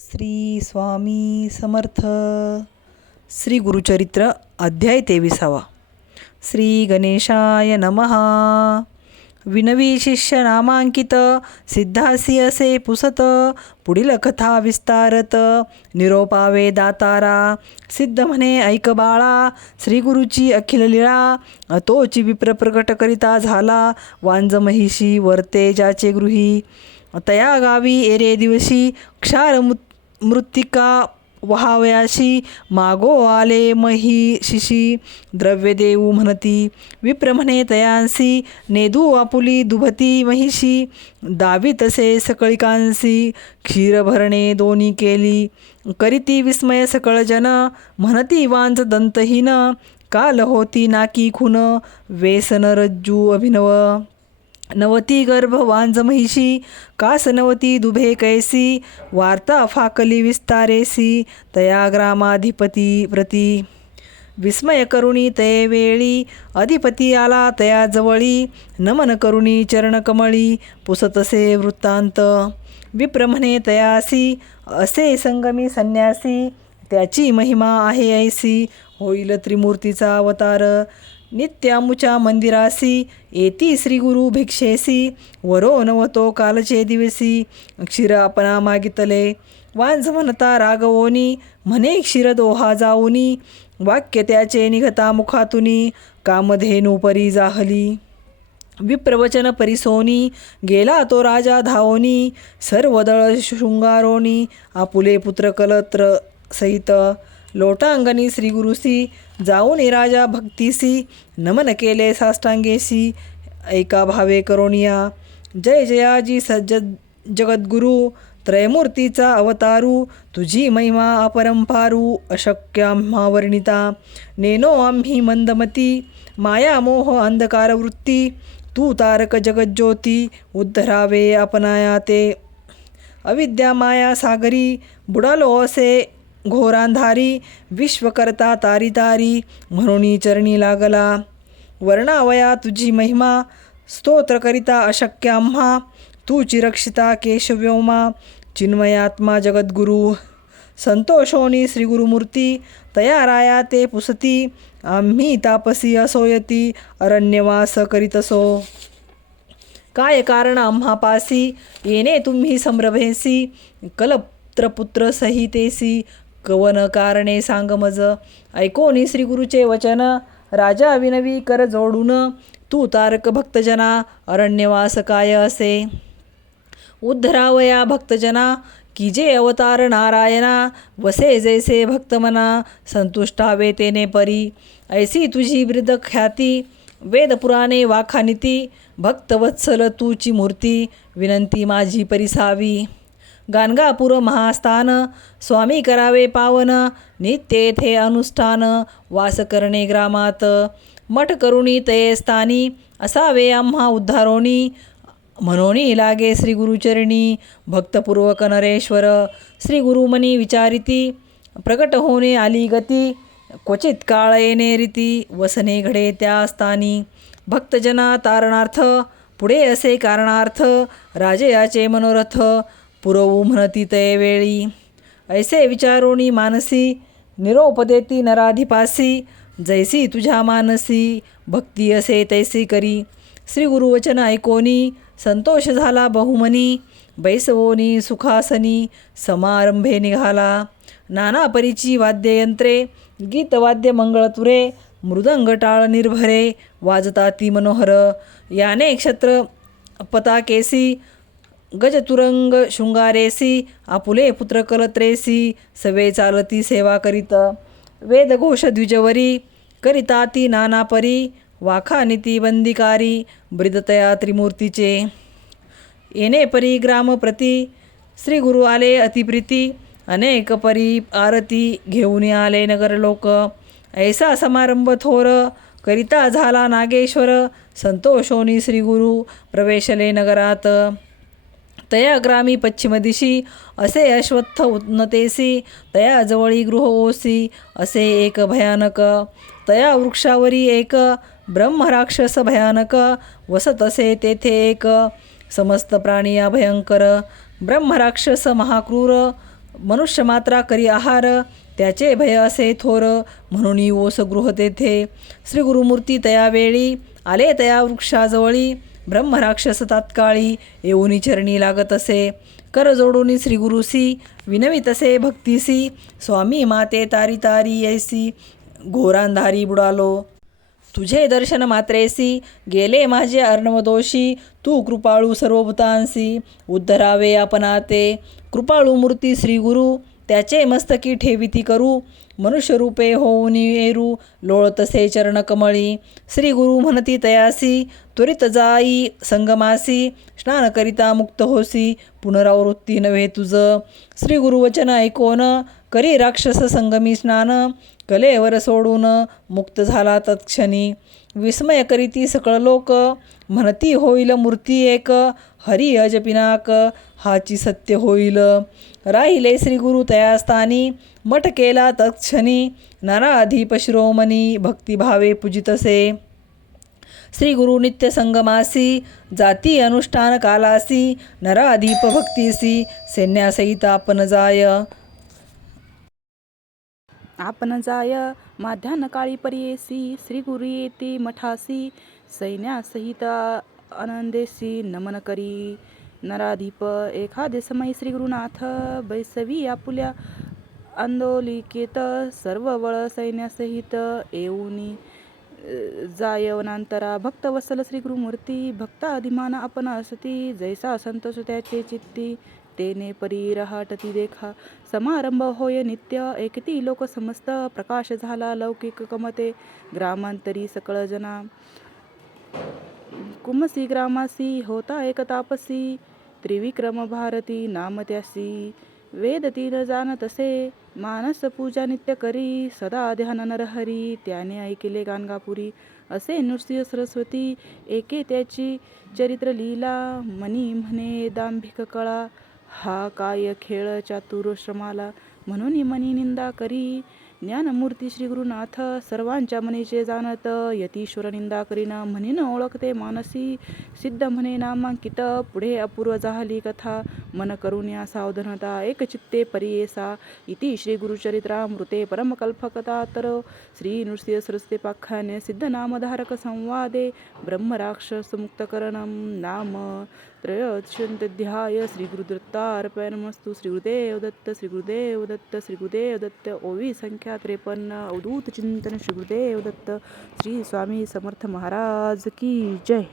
श्री स्वामी समर्थ. श्री गुरुचरित्र अध्याय तेविसावा. श्री गणेशाय नमः. विनवी शिष्य नामांकित सिद्धासी असे पुसत पुढील कथा विस्तारत निरोपावे दातारा सिद्ध म्हणे ऐक बाळा श्रीगुरुची अखिल लिळा तोची विप्र प्रकट करिता झाला वांज महिषी वर्ते ज्याचे गृही तया गावी एरे दिवशी क्षारमुत् मृत्तिका वहावयाशी मागो आले मही शिशी द्रव्य देऊ म्हणती विप्रमणे तयांसी नेदू आपुली दुभती महिषी दावी तसे सकळिकांसी क्षीर भरणे दोन्ही केली करीती विस्मय सकळजन म्हणती वांज दंतहीन काल होती नाकी खुन वेसन रज्जू अभिनव. नवती गर्भ वांज महिषी कास नवती दुभे कैसी वार्ता फाकली विस्तारेसी तया ग्रामाधिपती प्रती विस्मय करुणी तये वेळी अधिपती आला तया जवळी नमन करुणी चरणकमळी पुसतसे वृत्तांत। विप्रमणे तयासी असे संगमी संन्यासी त्याची महिमा आहे ऐसी होईल त्रिमूर्तीचा अवतार। नित्यामुच्या मंदिरासी येती श्रीगुरु भिक्षेसी वरो नवतो कालचे दिवसी क्षीर आपणा मागितले वांज म्हणता रागवोनी म्हणे क्षीर दोहा जाऊनी वाक्य त्याचे निघता मुखातुनी कामधेनू परी जाहली. विप्रवचन परिसोनी गेला तो राजा धावोनी सर्वदळ शृंगारोनी आपुले पुत्र कलत्र सहित लोटांगणी श्रीगुरुसी जाऊन राजा भक्तीसी नमन केले साष्टांगेसी ऐका भावे करोनिया जय जयाजी सज्ज जगद्गुरु त्रयमूर्तीचा अवतारू तुझी महिमा अपरंपारू अशक्य वर्णिता नेनो आम्ही मंदमती माया मोह अंधकार वृत्ती तू तारक जगज्योती उद्धरावे अपनाया ते अविद्या माया सागरी बुडालो असे घोरांधारी विश्वकर्ता तारी तारी म्हणून चरणी लागला. वर्णावया तुझी महिमा स्तोत्र करिता अशक्य आम्हा तू चिरक्षिता केशव्योमा चिन्मयात्मा जगद्गुरु. संतोषोनी श्रीगुरुमूर्ती तया राया ते पुसती आम्ही तापसी असोयती अरण्यवास करीतसो. काय कारण आम्हा पासी येणे तुम्ही संभ्रभेसी कलत्रपुत्र सहितेसी कवन कारणे सांग मज. ऐकोनी श्रीगुरुचे वचन. राजा अविनवी कर जोडून. तू तारक भक्तजना अरण्यवास काय असे? उद्धरावया भक्तजना की जे अवतार नारायणा वसे जैसे भक्तमना संतुष्टावे तेने परी. ऐसी तुझी वृद्ध ख्याती वेदपुराणे वाखानिती भक्तवत्सल तूची मूर्ती विनंती माझी परिसावी गाणगापूर महास्थान स्वामी करावे पावन नित्येथे अनुष्ठान वास करणे ग्रामात। मठ करुणी तये स्थानी असावे आम्हा उद्धारोणी म्हणोनी लागे श्री गुरुचरणी भक्तपूर्वक नरेश्वर। श्री गुरुमनी विचारिती प्रकट होणे आली गती। क्वचित काळ येणे रीती वसने घडे त्या स्थानी। भक्तजना तारणार्थ पुढे असे कारणार्थ राजयाचे मनोरथ। पुरवू म्हणती ते वेळी. ऐसे विचारोणी मानसी निरोप देती नराधिपासी जैसी तुझ्या मानसी भक्ती असे तैसी करी. श्री गुरुवचन ऐकोनी संतोष झाला बहुमनी बैसवोनी सुखासनी समारंभे निघाला. नाना परीची वाद्ययंत्रे गीतवाद्य मंगळतुरे मृदंग टाळ निर्भरे वाजता ती मनोहर. याने क्षत्र पताकेसी गजतुरंग शृंगारेसी आपुले पुत्र कलत्रेसी सवे चालती सेवा करीत. वेदघोष द्विजवरी करिता ती नाना परी वाखा नीती बंदिकारी ब्रिदतया त्रिमूर्तीचे. येणे परी ग्राम प्रती श्री गुरु आले अतिप्रीती अनेक परी आरती घेऊन आले नगर लोक. ऐसा समारंभ थोर करिता झाला नागेश्वर संतोषोनी श्रीगुरु प्रवेशले नगरात. तया ग्रामी पश्चिम दिशी असे अश्वत्थ उन्नतेसी तया जवळी गृह ओसी असे एक भयानक तया वृक्षावरी एक ब्रह्मराक्षस भयानक वसत असे तेथे एक समस्त प्राणीया भयंकर ब्रह्मराक्षस महाक्रूर मनुष्य मात्रा करी आहार त्याचे भय असे थोर म्हणून ओस गृह तेथे. श्री गुरुमूर्ती तयावेळी आले तया वृक्षाजवळी ब्रह्मराक्षस तात्काळी येऊनी चरणी लागत असे. कर जोडूनी श्रीगुरुसी विनवित असे भक्तीसी स्वामी माते तारी तारी ऐसी घोरांधारी बुडालो. तुझे दर्शन मात्रेसी गेले माझे अर्णवदोषी. तू कृपाळू सर्वभूतांसी. उद्धरावे आपणाते कृपाळू मूर्ती श्री गुरु. त्याचे मस्तकी ठेविती करू. मनुष्यरूपे होऊन येरू लोळतसे चरणकमळी. श्री गुरु म्हणती तयासी. त्वरित जाई संगमासी. स्नान करिता मुक्त होसी. पुनरावृत्ती नव्हे तुझं. श्री गुरुवचन ऐकोन. करी राक्षस संगमी स्नान कलेवर सोडून मुक्त झाला तत्क्षणी. विस्मय करीती सकळ लोक म्हणती होईल मूर्ती एक हरी अजपिनाक हाची सत्य होईल. राहिले श्री गुरु तयास्थानी मठ केला तत्क्षणी नानाधीप शिरोमणी भक्तिभावे पूजितसे श्री गुरु नित्य संगमासी जाती अनुष्ठान कालासी नराधीप भक्तीसी सैन्यासहित आपण जाय. आपण जाय माध्यान काळी पर्येसी श्री गुरु मठासी सैन्यासहित आनंदेसी नमन करी। नराधीप एखादे समय श्री गुरुनाथ बैसवी आपुल्या आंदोलिकेत सर्व वळ सैन्यासहित येऊनी जायवनांतरा भक्त वसल श्री गुरुमूर्ती भक्ता अधिमान आपण असती जैसा संतोष त्याचे चित्ती तेने परी रहाटती देखा। समारंभ होय नित्य एकती लोक समस्त। प्रकाश झाला लौकिक कमते। ग्रामांतरी सकळ जना। कुमसी ग्रामासी होता एक तापसी। त्रिविक्रम भारती नाम त्यासी। वेद तीन जाणतसे मानस पूजा नित्य करी। सदा ध्यान नरहरी त्याने ऐकले गाणगापुरी असे नृसिंह सरस्वती। एके त्याची चरित्र लीला। मनी म्हणे दांभिक कळा। हा काय खेळ चातुर श्रमाला म्हणून मनी निंदा करी. ज्ञानमूर्ती श्री गुरुनाथ सर्वांच्या मनीचे जाणत यतीश्वर निंदा करीन म्हणीन ओळखते मानसी. सिद्ध म्हणे नामांकित पुढे अपूर्व झाली कथा. मन करुण्या सावधानता एक चित्ते परियेसा इति श्री गुरुचरित्रामृते परमकल्पकथा। तर श्री नृसिंह सरस्ते पाख्याने सिद्ध नामधारक संवादे ब्रह्मराक्षसमुक्तकरणं नाम। त्रयोदशोऽध्याय श्री गुरुदत्तार्पणमस्तु श्री गुरुदेव दत्त श्री गुरुदेव दत्त श्री गुरुदेव दत्त ओवी संख्या त्रेपन्न अवधूत चिंतन श्री गुरुदेव दत्त श्री स्वामी समर्थ महाराज की जय।